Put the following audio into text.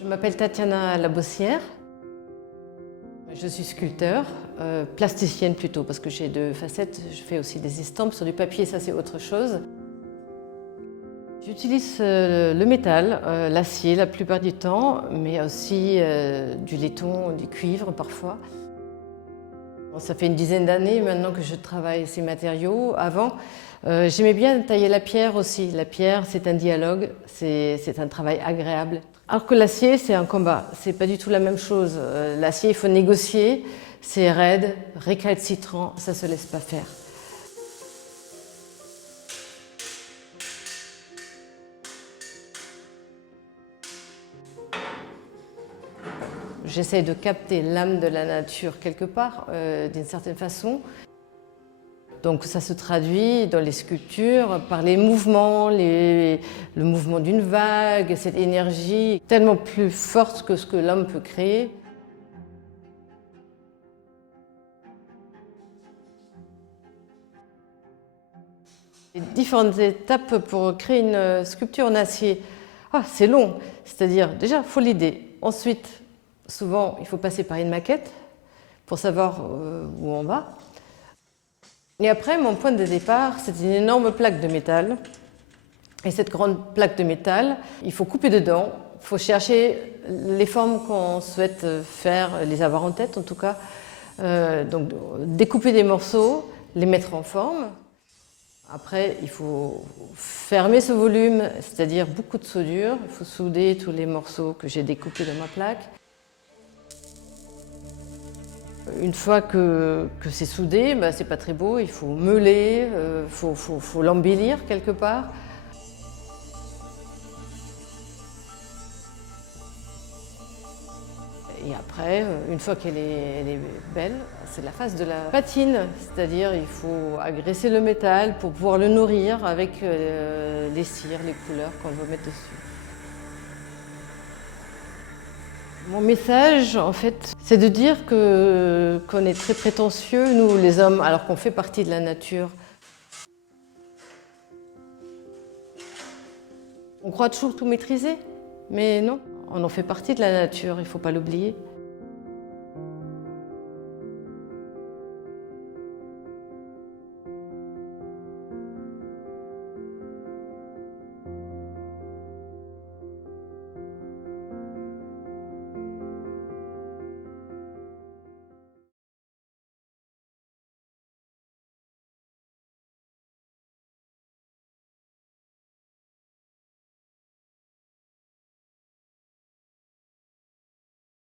Je m'appelle Tatiana Labossière. Je suis sculpteur, plasticienne plutôt, parce que j'ai deux facettes. Je fais aussi des estampes sur du papier, ça c'est autre chose. J'utilise le métal, l'acier la plupart du temps, mais aussi du laiton, du cuivre parfois. Ça fait une dizaine d'années maintenant que je travaille ces matériaux. Avant, j'aimais bien tailler la pierre aussi. La pierre, c'est un dialogue, c'est un travail agréable. Alors que l'acier, c'est un combat. C'est pas du tout la même chose. L'acier, il faut négocier. C'est raide, récalcitrant, ça se laisse pas faire. J'essaie de capter l'âme de la nature quelque part, d'une certaine façon. Donc ça se traduit dans les sculptures par les mouvements, le mouvement d'une vague, cette énergie tellement plus forte que ce que l'homme peut créer. Les différentes étapes pour créer une sculpture en acier, c'est long. C'est-à-dire, déjà, il faut l'idée. Ensuite, souvent, il faut passer par une maquette pour savoir où on va. Et après, mon point de départ, c'est une énorme plaque de métal. Et cette grande plaque de métal, il faut couper dedans, il faut chercher les formes qu'on souhaite faire, les avoir en tête en tout cas. Donc découper des morceaux, les mettre en forme. Après, il faut fermer ce volume, c'est-à-dire beaucoup de soudure. Il faut souder tous les morceaux que j'ai découpés dans ma plaque. Une fois que c'est soudé, c'est pas très beau, il faut meuler, faut l'embellir quelque part. Et après, une fois qu'elle est belle, c'est la phase de la patine, c'est-à-dire il faut agresser le métal pour pouvoir le nourrir avec les cires, les couleurs qu'on veut mettre dessus. Mon message, en fait, c'est de dire qu'on est très prétentieux, nous les hommes, alors qu'on fait partie de la nature. On croit toujours tout maîtriser, mais non, on en fait partie de la nature, il ne faut pas l'oublier.